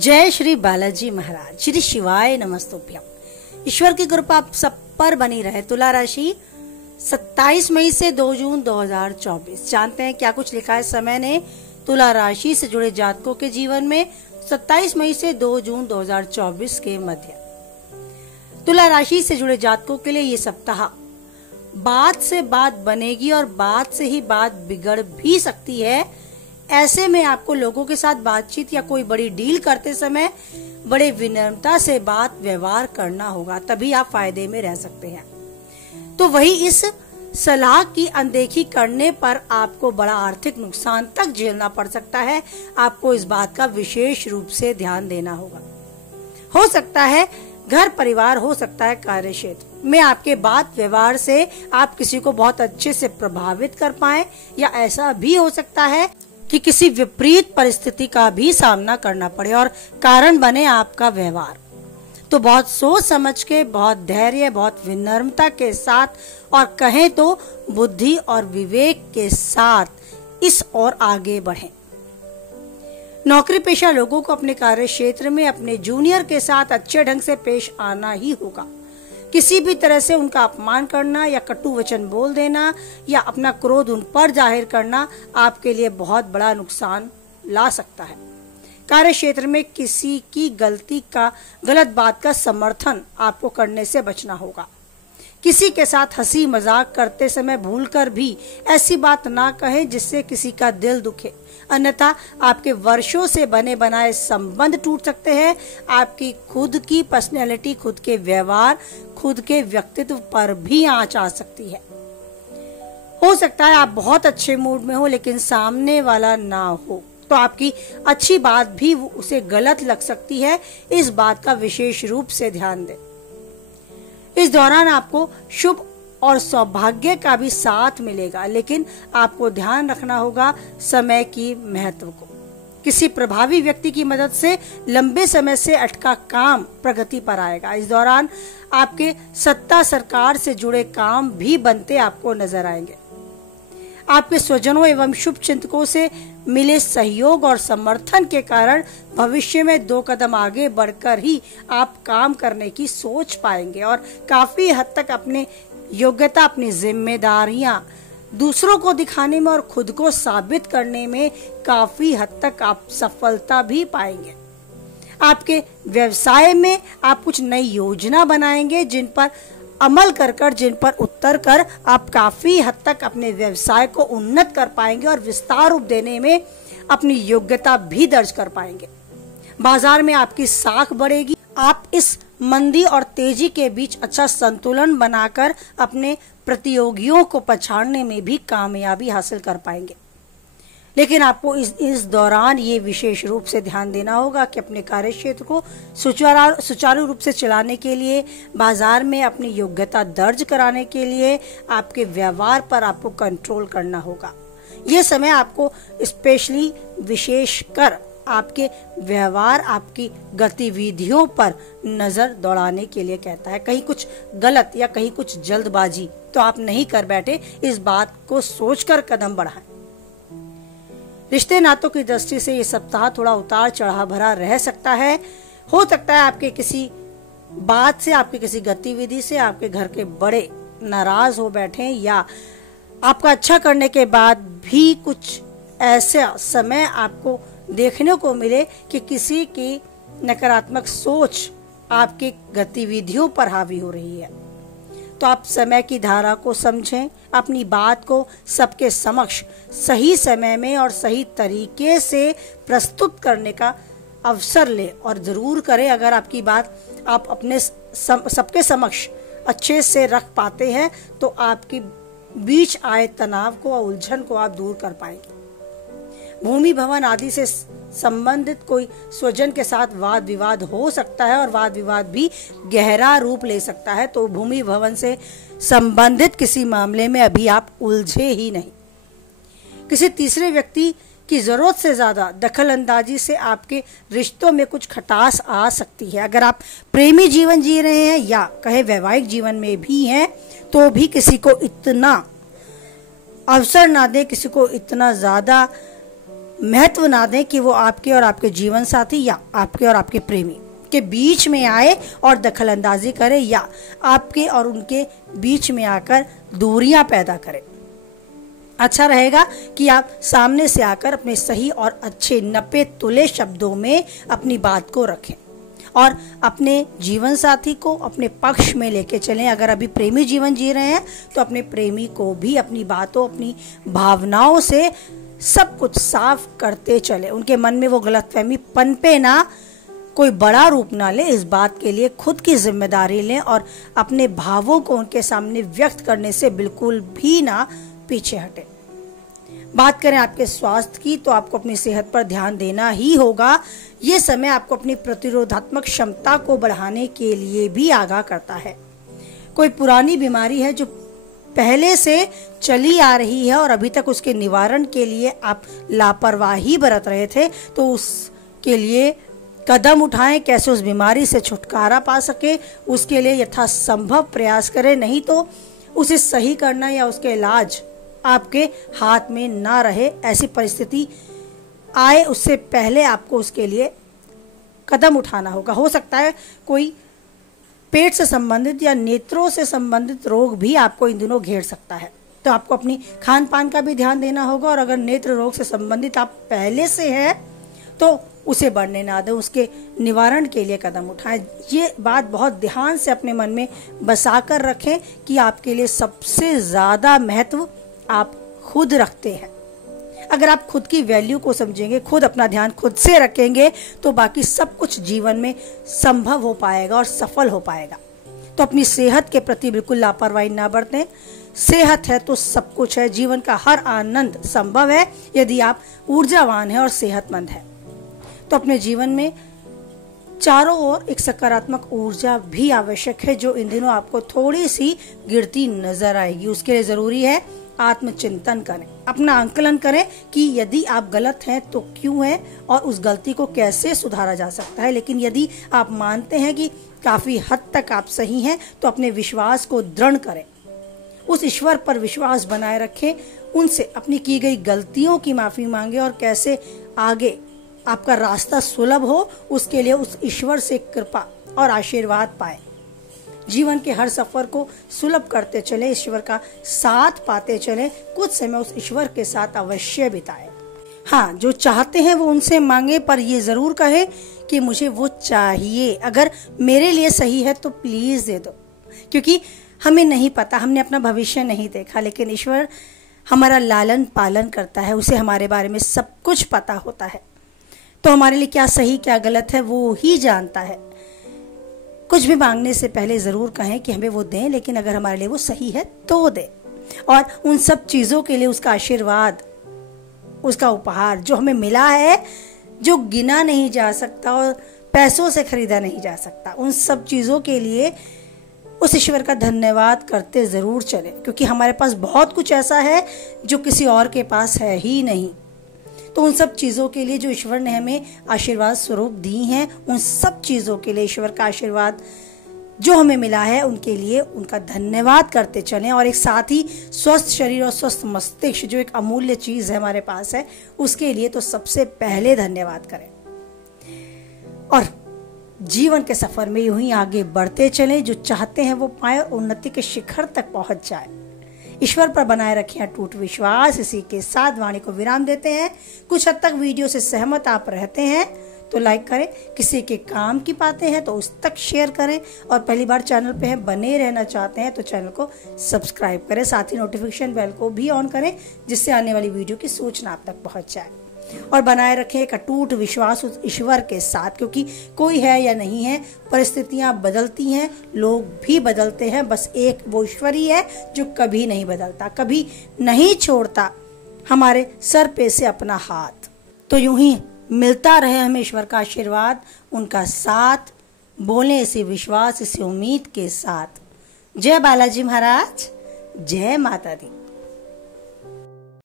जय श्री बालाजी महाराज, श्री शिवाय नमस्तुभ्यम। ईश्वर की कृपा आप सब पर बनी रहे। तुला राशि 27 मई से 2 जून 2024। जानते हैं क्या कुछ लिखा है समय ने तुला राशि से जुड़े जातकों के जीवन में 27 मई से 2 जून 2024 के मध्य। तुला राशि से जुड़े जातकों के लिए ये सप्ताह बात से बात बनेगी और बात से ही बात बिगड़ भी सकती है। ऐसे में आपको लोगों के साथ बातचीत या कोई बड़ी डील करते समय बड़े विनम्रता से बात व्यवहार करना होगा, तभी आप फायदे में रह सकते हैं। तो वही इस सलाह की अनदेखी करने पर आपको बड़ा आर्थिक नुकसान तक झेलना पड़ सकता है। आपको इस बात का विशेष रूप से ध्यान देना होगा। हो सकता है घर परिवार, हो सकता है कार्य क्षेत्र में आपके बात व्यवहार से आप किसी को बहुत अच्छे से प्रभावित कर पाएं, या ऐसा भी हो सकता है कि किसी विपरीत परिस्थिति का भी सामना करना पड़े और कारण बने आपका व्यवहार। तो बहुत सोच समझ के, बहुत धैर्य, बहुत विनम्रता के साथ और कहें तो बुद्धि और विवेक के साथ इस ओर आगे बढ़ें। नौकरी पेशा लोगों को अपने कार्य क्षेत्र में अपने जूनियर के साथ अच्छे ढंग से पेश आना ही होगा। किसी भी तरह से उनका अपमान करना या कटु वचन बोल देना या अपना क्रोध उन पर जाहिर करना आपके लिए बहुत बड़ा नुकसान ला सकता है। कार्य क्षेत्र में किसी की गलत बात का समर्थन आपको करने से बचना होगा। किसी के साथ हंसी मजाक करते समय भूलकर भी ऐसी बात ना कहें जिससे किसी का दिल दुखे, अन्यथा आपके वर्षों से बने बनाए संबंध टूट सकते हैं। आपकी खुद की पर्सनैलिटी, खुद के व्यवहार, खुद के व्यक्तित्व पर भी आंच आ सकती है। हो सकता है आप बहुत अच्छे मूड में हो लेकिन सामने वाला ना हो, तो आपकी अच्छी बात भी उसे गलत लग सकती है। इस बात का विशेष रूप से ध्यान दें। इस दौरान आपको शुभ और सौभाग्य का भी साथ मिलेगा, लेकिन आपको ध्यान रखना होगा समय की महत्व को। किसी प्रभावी व्यक्ति की मदद से लंबे समय से अटका काम प्रगति पर आएगा। इस दौरान आपके सत्ता सरकार से जुड़े काम भी बनते आपको नजर आएंगे। आपके स्वजनों एवं शुभ चिंतकों से मिले सहयोग और समर्थन के कारण भविष्य में 2 कदम आगे बढ़कर ही आप काम करने की सोच पाएंगे और काफी हद तक अपने योग्यता, अपनी जिम्मेदारियां दूसरों को दिखाने में और खुद को साबित करने में काफी हद तक आप सफलता भी पाएंगे। आपके व्यवसाय में आप कुछ नई योजना बनाएंगे जिन पर अमल कर जिन पर उतर कर आप काफी हद तक अपने व्यवसाय को उन्नत कर पाएंगे और विस्तार रूप देने में अपनी योग्यता भी दर्ज कर पाएंगे। बाजार में आपकी साख बढ़ेगी। आप इस मंदी और तेजी के बीच अच्छा संतुलन बनाकर अपने प्रतियोगियों को पछाड़ने में भी कामयाबी हासिल कर पाएंगे। लेकिन आपको इस दौरान ये विशेष रूप से ध्यान देना होगा कि अपने कार्य क्षेत्र को सुचारू रूप से चलाने के लिए, बाजार में अपनी योग्यता दर्ज कराने के लिए आपके व्यवहार पर आपको कंट्रोल करना होगा। ये समय आपको स्पेशली विशेषकर आपके व्यवहार, आपकी गतिविधियों पर नजर दौड़ाने के लिए कहता है। कहीं कुछ गलत या कहीं कुछ जल्दबाजी तो आप नहीं कर बैठे, इस बात को सोचकर कदम बढ़ाएं। रिश्ते नातों की दृष्टि से ये सप्ताह थोड़ा उतार चढ़ाव भरा रह सकता है। हो सकता है आपके किसी बात से, आपकी किसी गतिविधि से आपके घर के बड़े नाराज हो बैठे, या आपका अच्छा करने के बाद भी कुछ ऐसा समय आपको देखने को मिले कि किसी की नकारात्मक सोच आपकी गतिविधियों पर हावी हो रही है। तो आप समय की धारा को समझें, अपनी बात को सबके समक्ष सही समय में और सही तरीके से प्रस्तुत करने का अवसर ले और जरूर करें। अगर आपकी बात आप अपने सबके समक्ष अच्छे से रख पाते हैं तो आपके बीच आए तनाव को और उलझन को आप दूर कर पाएंगे। भूमि भवन आदि से संबंधित कोई स्वजन के साथ वाद विवाद हो सकता है और वाद विवाद भी गहरा रूप ले सकता है। तो भूमि भवन से संबंधित किसी मामले में अभी आप उलझे ही नहीं। किसी तीसरे व्यक्ति की जरूरत से ज्यादा दखल अंदाजी से आपके रिश्तों में कुछ खटास आ सकती है। अगर आप प्रेमी जीवन जी रहे हैं या कहे वैवाहिक जीवन में भी हैं, तो भी किसी को इतना अवसर ना दें, किसी को इतना ज्यादा महत्व ना दें कि वो आपके और आपके जीवन साथी या आपके और आपके प्रेमी के बीच में आए और दखल अंदाजी करे या आपके और उनके बीच में आकर दूरियां पैदा करे। अच्छा रहेगा कि आप सामने से आकर अपने सही और अच्छे नपे तुले शब्दों में अपनी बात को रखें और अपने जीवन साथी को अपने पक्ष में लेके चलें। अगर अभी प्रेमी जीवन जी रहे हैं तो अपने प्रेमी को भी अपनी बातों, अपनी भावनाओं से सब कुछ साफ करते चले। उनके मन में वो गलतफहमी पनपे ना, कोई बड़ा रूप ना ले। इस बात के लिए खुद की जिम्मेदारी लें और अपने भावों को उनके सामने व्यक्त करने से बिल्कुल भी ना पीछे हटे। बात करें आपके स्वास्थ्य की तो आपको अपनी सेहत पर ध्यान देना ही होगा। ये समय आपको अपनी प्रतिरोधात्मक क्षमता को बढ़ाने के लिए भी आगाह करता है। कोई पुरानी बीमारी है जो पहले से चली आ रही है और अभी तक उसके निवारण के लिए आप लापरवाही बरत रहे थे, तो उसके लिए कदम उठाएं। कैसे उस बीमारी से छुटकारा पा सके उसके लिए यथासंभव प्रयास करें, नहीं तो उसे सही करना या उसके इलाज आपके हाथ में ना रहे। ऐसी परिस्थिति आए उससे पहले आपको उसके लिए कदम उठाना होगा। हो सकता है कोई पेट से संबंधित या नेत्रों से संबंधित रोग भी आपको इन दिनों घेर सकता है, तो आपको अपनी खान पान का भी ध्यान देना होगा। और अगर नेत्र रोग से संबंधित आप पहले से हैं तो उसे बढ़ने ना दें, उसके निवारण के लिए कदम उठाएं। ये बात बहुत ध्यान से अपने मन में बसा कर रखें कि आपके लिए सबसे ज़्यादा महत्व आप खुद रखते हैं। अगर आप खुद की वैल्यू को समझेंगे, खुद अपना ध्यान खुद से रखेंगे, तो बाकी सब कुछ जीवन में संभव हो पाएगा और सफल हो पाएगा। तो अपनी सेहत के प्रति बिल्कुल लापरवाही ना बरतें। सेहत है तो सब कुछ है। जीवन का हर आनंद संभव है यदि आप ऊर्जावान हैं और सेहतमंद हैं। तो अपने जीवन में चारों ओर एक सकारात्मक ऊर्जा भी आवश्यक है, जो इन दिनों आपको थोड़ी सी गिरती नजर आएगी। उसके लिए जरूरी है आत्मचिंतन करें, अपना आंकलन करें कि यदि आप गलत हैं तो क्यों है और उस गलती को कैसे सुधारा जा सकता है। लेकिन यदि आप मानते हैं कि काफी हद तक आप सही हैं तो अपने विश्वास को दृढ़ करें, उस ईश्वर पर विश्वास बनाए रखें, उनसे अपनी की गई गलतियों की माफी मांगे और कैसे आगे आपका रास्ता सुलभ हो उसके लिए उस ईश्वर से कृपा और आशीर्वाद पाए। जीवन के हर सफर को सुलभ करते चले, ईश्वर का साथ पाते चले, कुछ समय उस ईश्वर के साथ अवश्य बिताए। हाँ, जो चाहते हैं वो उनसे मांगे, पर ये जरूर कहे कि मुझे वो चाहिए। अगर मेरे लिए सही है तो प्लीज दे दो, क्योंकि हमें नहीं पता, हमने अपना भविष्य नहीं देखा, लेकिन ईश्वर हमारा लालन पालन करता है, उसे हमारे बारे में सब कुछ पता होता है। तो हमारे लिए क्या सही क्या गलत है वो ही जानता है। कुछ भी मांगने से पहले जरूर कहें कि हमें वो दें, लेकिन अगर हमारे लिए वो सही है तो दें। और उन सब चीजों के लिए उसका आशीर्वाद, उसका उपहार जो हमें मिला है, जो गिना नहीं जा सकता और पैसों से खरीदा नहीं जा सकता, उन सब चीजों के लिए उस ईश्वर का धन्यवाद करते जरूर चले, क्योंकि हमारे पास बहुत कुछ ऐसा है जो किसी और के पास है ही नहीं। तो उन सब चीज़ों के लिए जो ईश्वर ने हमें आशीर्वाद स्वरूप दी हैं, उन सब चीज़ों के लिए ईश्वर का आशीर्वाद जो हमें मिला है उनके लिए उनका धन्यवाद करते चलें। और एक साथ ही स्वस्थ शरीर और स्वस्थ मस्तिष्क जो एक अमूल्य चीज़ है हमारे पास है, उसके लिए तो सबसे पहले धन्यवाद करें। और जीवन के सफर में यूं ही आगे बढ़ते चलें, जो चाहते हैं वो पाए और उन्नति के शिखर तक पहुंच जाए। ईश्वर पर बनाए रखें अटूट विश्वास। इसी के साथ वाणी को विराम देते हैं। कुछ हद तक वीडियो से सहमत आप रहते हैं तो लाइक करें, किसी के काम की पाते हैं तो उस तक शेयर करें, और पहली बार चैनल पे हैं, बने रहना चाहते हैं तो चैनल को सब्सक्राइब करें। साथ ही नोटिफिकेशन बेल को भी ऑन करें, जिससे आने वाली वीडियो की सूचना आप तक पहुंच जाए। और बनाए रखें एक अटूट विश्वास उस ईश्वर के साथ, क्योंकि कोई है या नहीं है, परिस्थितियां बदलती हैं, लोग भी बदलते हैं, बस एक वो ईश्वर ही है जो कभी नहीं बदलता, कभी नहीं छोड़ता हमारे सर पे से अपना हाथ। तो यूं ही मिलता रहे हमें ईश्वर का आशीर्वाद, उनका साथ। बोले इसी विश्वास, इसी उम्मीद के साथ। जय बालाजी महाराज, जय माता दी।